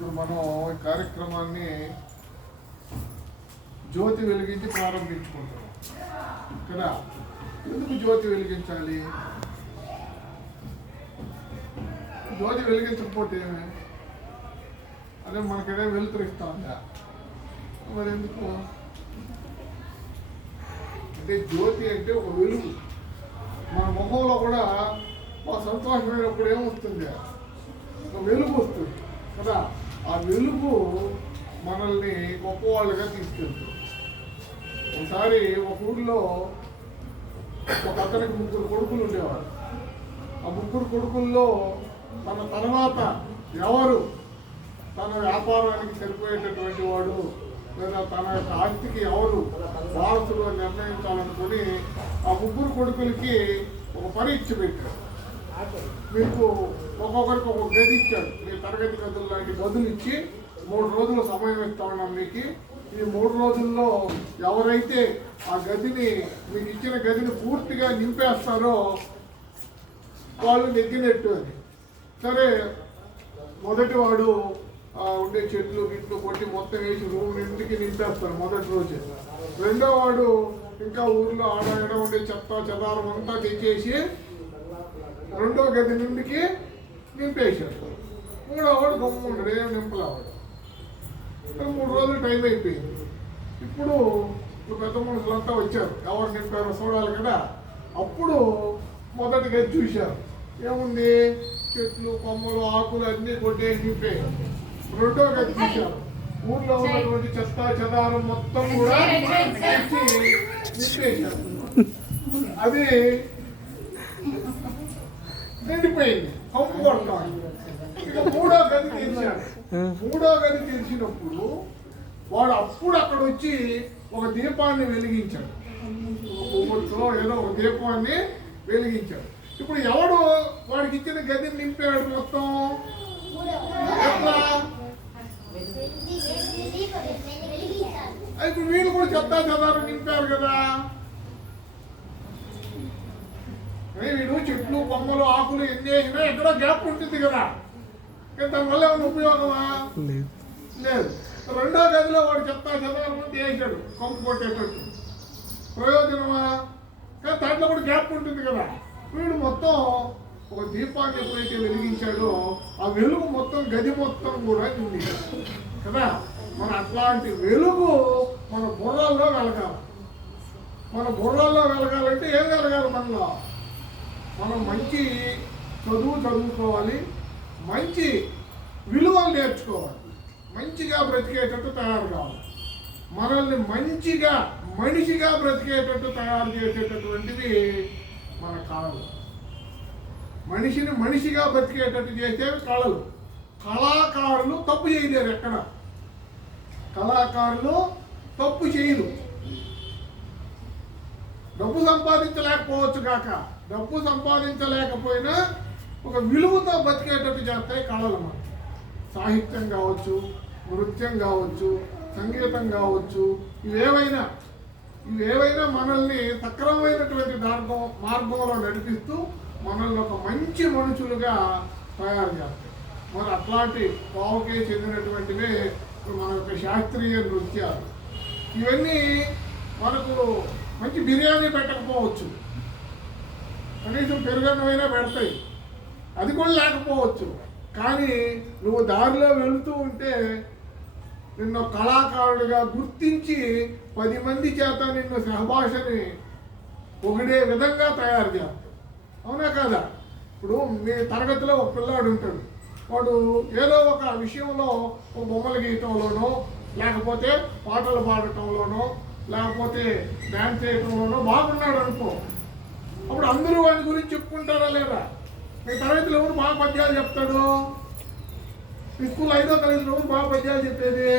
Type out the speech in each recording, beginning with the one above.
ఇప్పుడు మనం ఈ కార్యక్రమాన్ని జ్యోతి వెలిగించి ప్రారంభించుకుంటాం కదా. ఎందుకు జ్యోతి వెలిగించాలి? జ్యోతి వెలిగించకపోతే ఏమే, అదే మనకేదో వెలుతురిస్తా ఉందా? మరి ఎందుకు అంటే జ్యోతి అంటే ఒక వెలుగు. మన మొహంలో కూడా మా సంతోషమైనప్పుడు ఏమొస్తుంది? ఒక వెలుగు వస్తుంది కదా. ఆ వెలుగు మనల్ని గొప్పవాళ్ళుగా తీసుకెళ్తుంది. ఒకసారి ఒక ఊళ్ళో ఒక అతనికి 3 కొడుకులు ఉండేవారు. ఆ 3 కొడుకుల్లో తన తర్వాత ఎవరు తన వ్యాపారానికి సరిపోయేటటువంటి వాడు లేదా తన యొక్క ఆస్తికి ఎవరు వారసులు అని నిర్ణయించాలనుకుని ఆ 3 కొడుకులకి ఒక పరీక్ష పెట్టాడు. మీకు ఒక్కొక్కరికి ఒక్కొక్క గది ఇచ్చాడు. మీ తరగతి గదులు లాంటి గదులు ఇచ్చి 3 రోజులు సమయం ఇస్తా ఉన్నాం మీకు. ఈ 3 రోజుల్లో ఎవరైతే ఆ గదిని మీకు ఇచ్చిన గదిని పూర్తిగా నింపేస్తారో వాళ్ళు నెగ్గినట్టు అని. సరే, మొదటి వాడు ఉండే చెట్లు గిట్లు కొట్టి మొత్తం వేసి రూమ్ నింటికి నింపేస్తారు మొదటి రోజు. రెండో వాడు ఇంకా ఊర్లో ఆడ ఉండే చెత్త చెదారం అంతా తెచ్చేసి రెండో గది నిండికి నింపేశాడు. మూడో వాడు గమ్ముంటాడు, ఏం నింపలేవాడు. 3 రోజులు టైం అయిపోయింది. ఇప్పుడు పెద్ద మనుషులంతా వచ్చారు, ఎవరు నింపారో చూడాలి కదా. అప్పుడు మొదటి గది చూశారు. ఏముంది? చెట్లు కొమ్మలు ఆకులు అన్నీ కొట్టేసి నింపేయారు. రెండో గది చూశారు. ఊర్లో ఉన్నటువంటి చెత్త చెదారం మొత్తం కూడా నింపేశారు. అది నిండిపోయింది, కంపు కొడతాడు. ఇక మూడో గది తెరిచాడు. మూడో గది తెరిచినప్పుడు వాడు అప్పుడు అక్కడ వచ్చి ఒక దీపాన్ని వెలిగించాడు. పువ్వుతో ఏదో ఒక దీపాన్ని వెలిగించాడు. ఇప్పుడు ఎవడు వాడికి ఇచ్చిన గదిని నింపాడు మొత్తం? ఎట్లా? ఇప్పుడు వీళ్ళు కూడా చెత్తా చెదారం నింపారు కదా. వీడు చెట్లు కొమ్మలు ఆకులు ఎన్ని వేసినా ఎక్కడో గ్యాప్ ఉంటుంది కదా. దానివల్ల ఏమైనా ఉపయోగమా? లేదు. రెండో గదిలో వాడు చెత్తా చెదారం వేసాడు కొంపు కొట్టేటట్టు. ప్రయోజనమా? కానీ దాంట్లో కూడా గ్యాప్ ఉంటుంది కదా. వీడు మొత్తం ఒక దీపాన్ని ఎప్పుడైతే వెలిగించాడో ఆ వెలుగు మొత్తం గది మొత్తం కూడా ఉంది కదా. మన అట్లాంటి వెలుగు మన బుర్రల్లో వెలగాలి. మన బుర్రల్లో వెలగాలంటే ఏం వెలగాలి? మనలో మనం మంచి చదువుకోవాలి, మంచి విలువలు నేర్చుకోవాలి, మంచిగా బ్రతికేటట్టు తయారు కావాలి. మనల్ని మంచిగా మనిషిగా బ్రతికేటట్టు తయారు చేసేటటువంటిది మన కళలు. మనిషిని మనిషిగా బ్రతికేటట్టు చేసేవి కళలు. కళాకారులు తప్పు చేయలేరు ఎక్కడ. కళాకారులు తప్పు చేయరు. డబ్బు సంపాదించలేకపోవచ్చు కాక, డబ్బు సంపాదించలేకపోయినా ఒక విలువతో బతికేటట్టు చేస్తాయి కళలు. మనం సాహిత్యం కావచ్చు, నృత్యం కావచ్చు, సంగీతం కావచ్చు, ఇవేవైనా మనల్ని సక్రమమైనటువంటి మార్గంలో నడిపిస్తూ మనల్ని ఒక మంచి మనుషులుగా తయారు చేస్తాయి. మరి అట్లాంటి పావుకే చెందినటువంటివే మన యొక్క శాస్త్రీయ నృత్యాలు. ఇవన్నీ మనకు మంచి బిర్యానీ పెట్టకపోవచ్చు, కనీసం పెరుగన్నమైనా పెడతాయి, అది కూడా లేకపోవచ్చు. కానీ నువ్వు దారిలో వెళుతూ ఉంటే నిన్ను కళాకారుడిగా గుర్తించి 10 మంది చేత నిన్ను సహభాషని పొగిడే విధంగా తయారు చేస్తాడు. అవునా కదా? ఇప్పుడు మీ తరగతిలో ఒక పిల్లాడు ఉంటాడు. వాడు ఏదో ఒక విషయంలో ఒక బొమ్మలు గీయటంలోనో, లేకపోతే పాటలు పాడటంలోనో, లేకపోతే డ్యాన్స్ చేయటంలోనో బాగున్నాడు అనుకో. అప్పుడు అందరూ వాడి గురించి చెప్పుకుంటారా లేదా? మీ తరగతిలో ఎవరు బాగా పద్యాలు చెప్తాడు? మీ స్కూల్ 5వ తరగతిలో ఎవరు బాగా పద్యాలు చెప్పేది?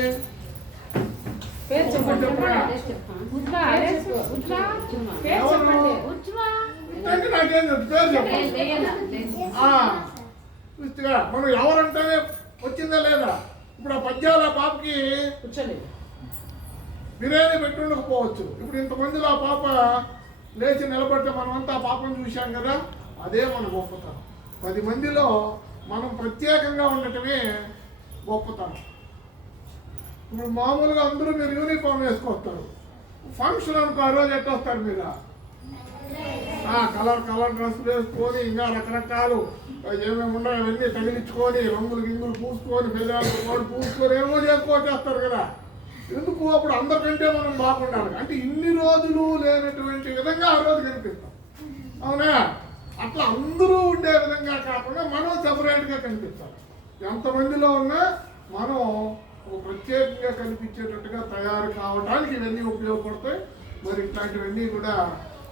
నాకేం పేరు చెప్పా. మనం ఎవరంటేనే వచ్చిందా లేదా? ఇప్పుడు ఆ పద్యాలు ఆ పాపకి బిర్యానీ పెట్టుండకపోవచ్చు. ఇప్పుడు ఇంతమందిలో ఆ పాప లేచి నిలబడితే మనమంతా ఆ పాపను చూశాం కదా. అదే మన గొప్పతనం. 10 మందిలో మనం ప్రత్యేకంగా ఉండటమే గొప్పతనం. ఇప్పుడు మామూలుగా అందరూ మీరు యూనిఫామ్ వేసుకొస్తారు, ఫంక్షన్ అనుకో ఆ రోజు ఎట్లా వస్తారు మీరు? కలర్ డ్రెస్సులు వేసుకొని ఇంకా రకరకాలు ఏమేమి ఉన్నాయో అవన్నీ తగిలించుకొని రంగులు గింగులు పూసుకొని పెదాలు పూసుకొని ఏమో చేసుకొచ్చేస్తారు కదా. ఎందుకు? అప్పుడు అందరికంటే మనం బాగుండాలి. అంటే ఇన్ని రోజులు లేనటువంటి విధంగా ఆ రోజు కనిపిస్తాం, అవునా? అట్లా అందరూ ఉండే విధంగా కాకుండా మనం సెపరేట్గా కనిపిస్తాం. ఎంతమందిలో ఉన్నా మనం ఒక ప్రత్యేకంగా కనిపించేటట్టుగా తయారు కావడానికి ఇవన్నీ ఉపయోగపడతాయి. మరి ఇట్లాంటివన్నీ కూడా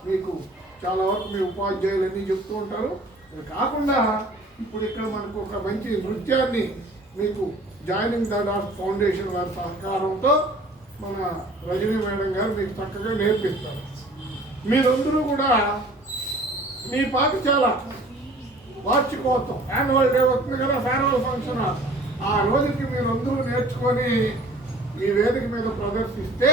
మీకు చాలా వరకు మీ ఉపాధ్యాయులు అన్నీ చెప్తూ ఉంటారు. ఇది కాకుండా ఇప్పుడు ఇక్కడ మనకు ఒక మంచి నృత్యాన్ని మీకు జాయినింగ్ ద డాట్స్ ఫౌండేషన్ వారి సహకారంతో మన రజనీ మేడం గారు మీకు చక్కగా నేర్పిస్తారు. మీరందరూ కూడా మీ పాఠశాల వార్షికోత్సవం యాన్యువల్ డే వస్తుంది కదా, ఫేర్వెల్ ఫంక్షన్, ఆ రోజుకి మీరందరూ నేర్చుకొని ఈ వేదిక మీద ప్రదర్శిస్తే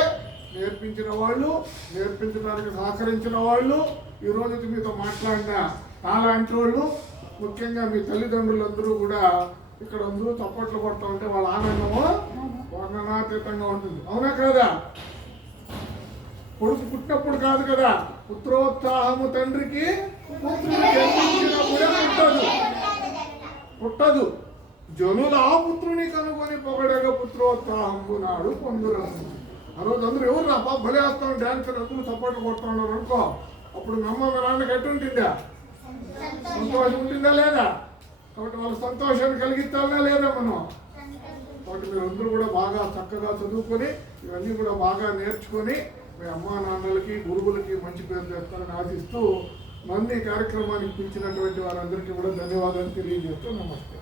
నేర్పించిన వాళ్ళు, నేర్పించడానికి సహకరించిన వాళ్ళు, ఈ రోజుకి మీతో మాట్లాడిన నాలాంటి వాళ్ళు, ముఖ్యంగా మీ తల్లిదండ్రులందరూ కూడా ఇక్కడ అందరూ చప్పట్లు కొడుతూ ఉంటే వాళ్ళ ఆనందము వర్ణనాతీతంగా ఉంటుంది, అవునా కాదా? కొడుకు పుట్టినప్పుడు కాదు కదా, పుత్రోత్సాహము తండ్రికి పుట్టదు. జనుల ఆ పుత్రుని కనుగొని పొగడగ పుత్రోత్సాహము నాడు పొందురను. ఆ రోజు అందరూ ఎవరు నా బాబు భలే వేస్తాం డ్యాన్స్ అందరూ సపోర్ట్ కొడుతూ ఉన్నారు అనుకో, అప్పుడు మీ అమ్మ మీ నాన్నకి ఎట్టు ఉంటుందా? సంతోషం ఉంటుందా లేదా? కాబట్టి వాళ్ళ సంతోషాన్ని కలిగిస్తానా లేదా మనం? కాబట్టి మీరు అందరూ కూడా బాగా చక్కగా చదువుకొని ఇవన్నీ కూడా బాగా నేర్చుకొని మీ అమ్మా నాన్నలకి గురువులకి మంచి పేరు తెస్తారని ఆశిస్తూ నన్ను ఈ కార్యక్రమానికి పిలిచినటువంటి వారందరికీ కూడా ధన్యవాదాలు తెలియజేస్తూ నమస్తే.